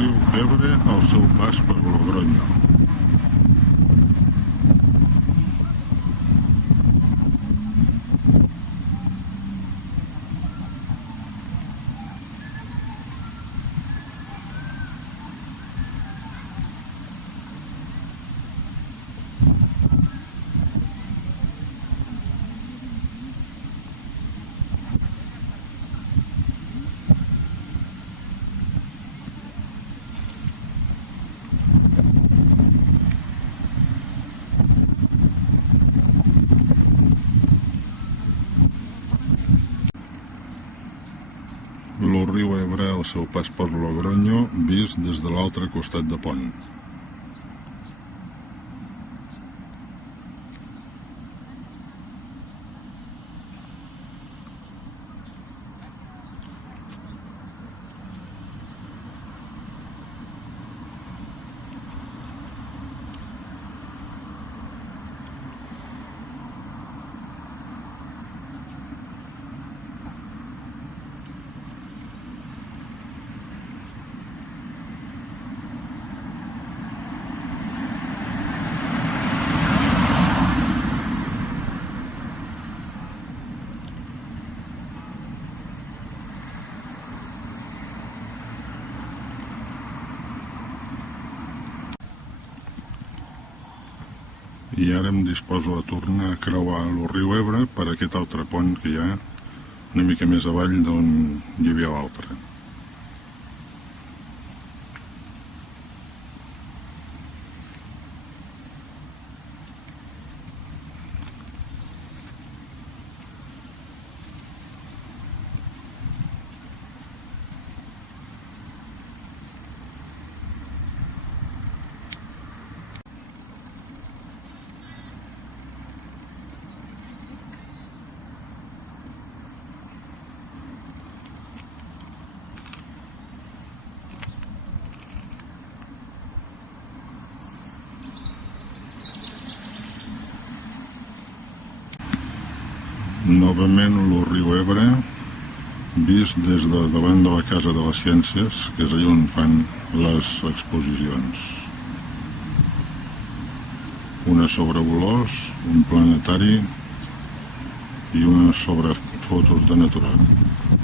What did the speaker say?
riu Ebre al seu pas per Logronyo. El riu Ebre al seu pas per Logronyo vist des de l'altre costat de pont. I ara em disposo a tornar a creuar el riu Ebre per aquest altre pont que hi ha una mica més avall d'on hi havia l'altre. Novament el riu Ebre vist des de davant de la Casa de les Ciències, que és allà on fan les exposicions. Una sobre bolors, un planetari i una sobre fotos de natural.